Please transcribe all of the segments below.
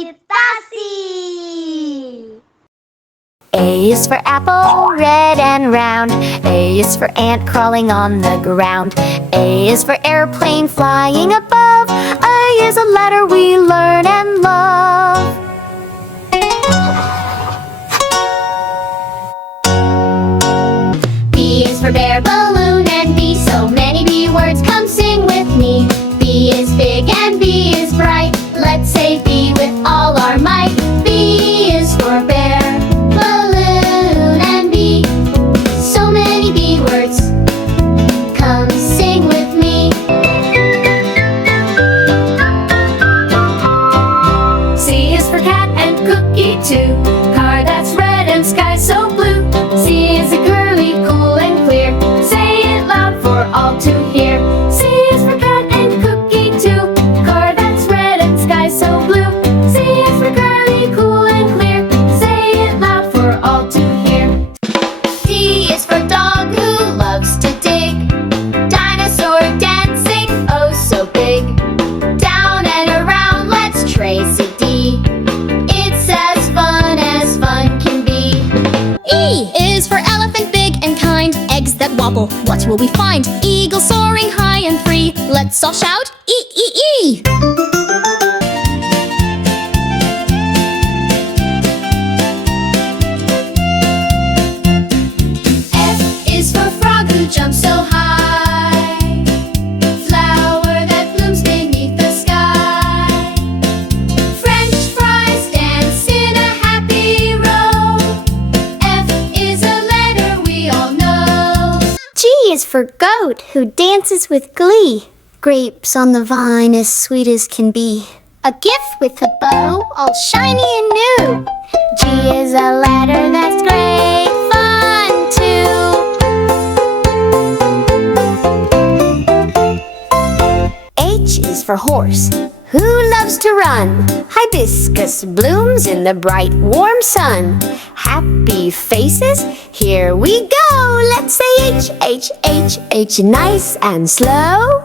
Tasi! A is for apple, red and round. A is for ant crawling on the ground. A is for airplane flying above. A is a letter we learn and love. B is for bear, balloon, and bee. So many bee words, come sing with me. B is big and B is bright. Let's say B with all our might. B is for bear, balloon, and bee. So many bee words, come sing with me. C is for cat and cookie too. Car that's red and sky so blue. C is a girly, cool and clear. Say it loud for all to hear. C is for cat and cookie too. Car that's red and sky so blue. C is for girly, cool and clear. Say it loud for all to hear. D is for dog who loves to dig. Dinosaur dancing, oh so big. Down and around, let's trace a D. It's as fun can be. E is for elephant, big and kind. Eggs that wobble, what will we find? Eagle soaring high and free. Let's all shout E, E, E. F is for frog who jumps so high. Flower that blooms beneath the sky. French fries dance in a happy row. F is a letter we all know. G is for goat who dances with glee. Grapes on the vine as sweet as can be. A gift with a bow all shiny and new. G is a letter that's great fun too. H is for horse who loves to run. Hibiscus blooms in the bright warm sun. Happy faces, here we go. Let's say H, H, H, H, nice and slow.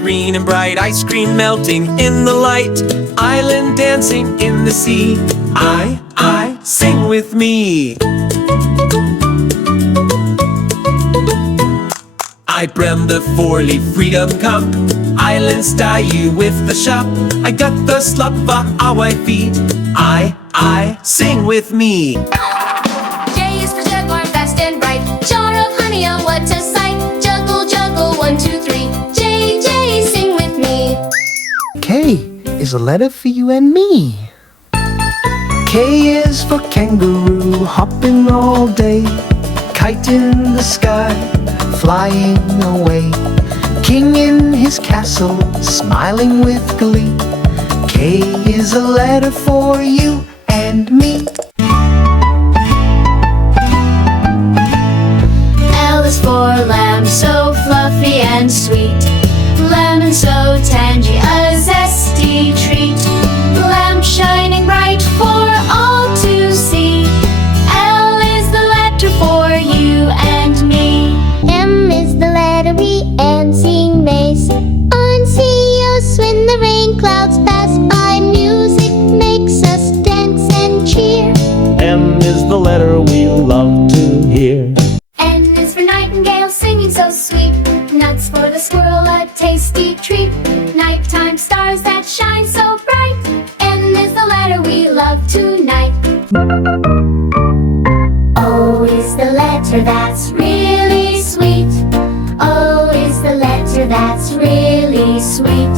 Green and bright ice cream melting in the light. Island dancing in the sea. I, sing with me. I brem the 4-leaf freedom cup. Island style you with the shop. I got the slappa our feet. I, sing with me. J is for juggler, fast and bright. Jar of honey, oh what a sight. Juggle, juggle, 1, 2, 3. J, J, sing with me. K is a letter for you and me. K is for kangaroo, hopping all day. Kite in the sky, flying away. King in his castle, smiling with glee. K is a letter for you and me. L is for lamb, so fluffy and sweet. Lemon so tangy, a zesty treat. Lamp shining bright for all to see. L is the letter for you and me. M is the letter we and sing mace. On CEOs when the rain clouds pass by. Music makes us dance and cheer. M is the letter we love to hear. N is for nightingale singing so sweet. Nuts for the squirrel, a tasty treat. Nighttime stars that shine so bright. N is the letter we love tonight. O is the letter that's really sweet. O is the letter that's really sweet.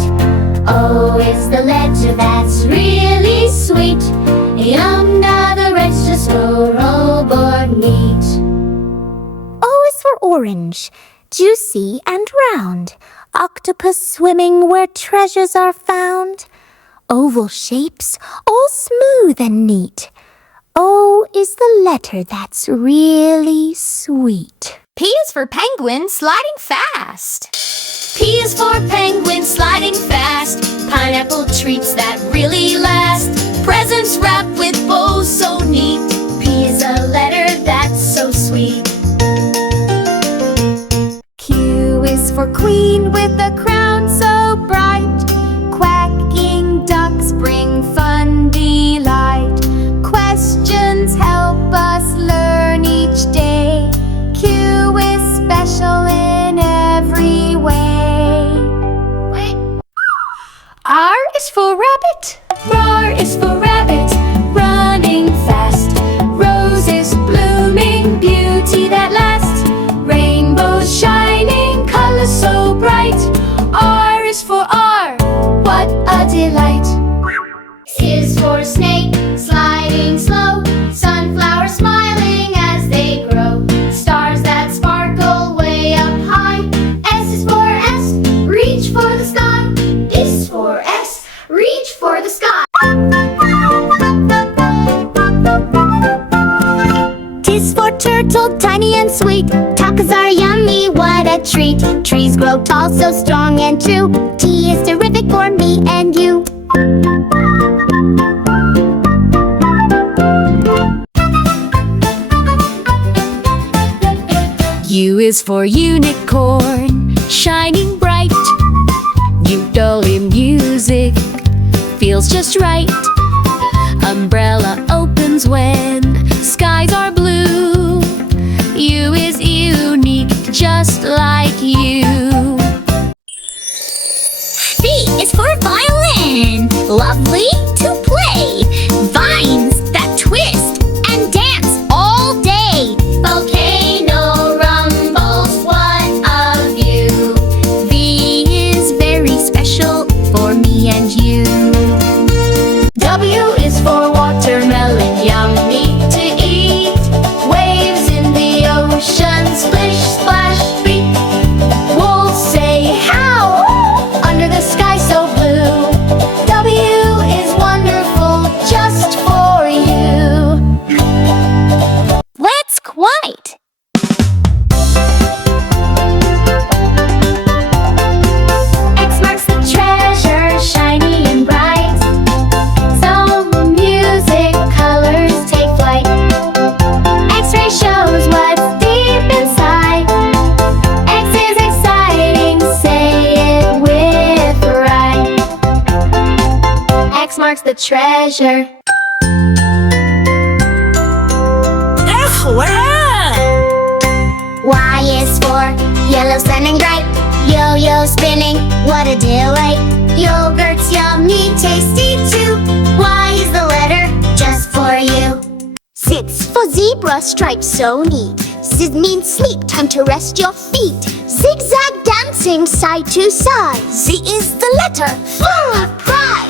O is the letter that's really sweet. Yum, da, the rest just go roll board meat. O is for orange, juicy and round. Octopus swimming where treasures are found. Oval shapes, all smooth and neat. O is the letter that's really sweet. P is for penguin sliding fast. P is for penguin sliding fast. Pineapple treats that really last. Presents wrapped with is for rabbit, running fast. Roses blooming, beauty that lasts. Rainbows shining, colors so bright. R is for R, what a delight. S is for snake, sliding slow. Sunflowers smiling as they grow. Stars that sparkle way up high. S is for S, reach for the sky. S for S, reach for the sky. Tis for turtle, tiny and sweet. Tacos are yummy, what a treat. Trees grow tall, so strong and true. T is terrific for me and you. U is for unicorn, shining bright. Udoli music feels just right. Umbrella opens when skies are blue. U is unique, just like you. V is for violin, lovely to play. Vines that twist and dance all day. Volcano rumbles, what a view. V is very special for me and you. W is for watermelon, yummy to eat. Waves in the ocean, splish, splash, beat. Wolves say how under the sky so blue. W is wonderful just for you. Let's quite. X marks the treasure, shiny and bright. Some music colors take flight. X-ray shows what's deep inside. X is exciting, say it with pride. X marks the treasure. Y is for yellow, sunning bright. Yo-yo spinning, what a delight. Yogurt's yummy, tasty too. Y is the letter just for you. Z is for zebra, stripes so neat. Z means sleep, time to rest your feet. Zigzag dancing side to side. Z is the letter full of pride.